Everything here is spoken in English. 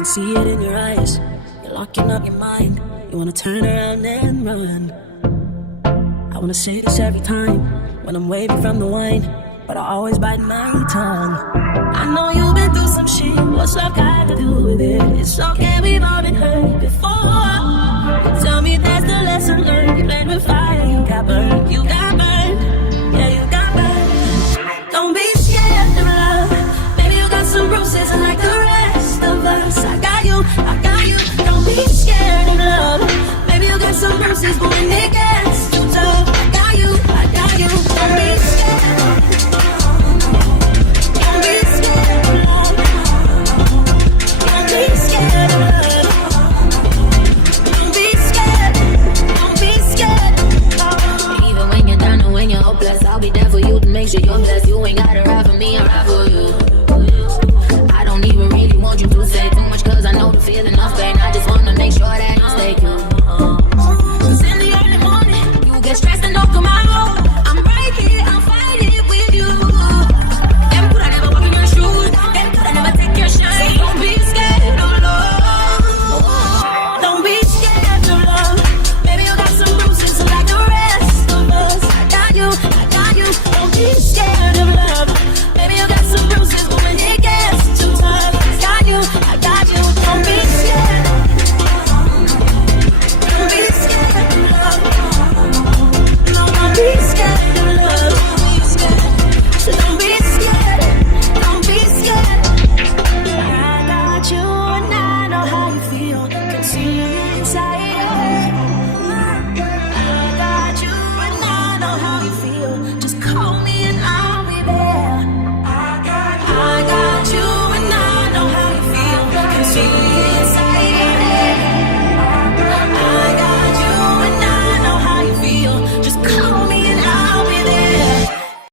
can see it in your eyes. You're locking up your mind. You wanna turn around and run. I wanna say this every time when I'm waving from the wine, but I always bite my tongue. I know you've been through some shit. What's love got to do with it? It's okay, we've all been hurt before. Tell me that's the lesson learned. You played with fire, you got burned. You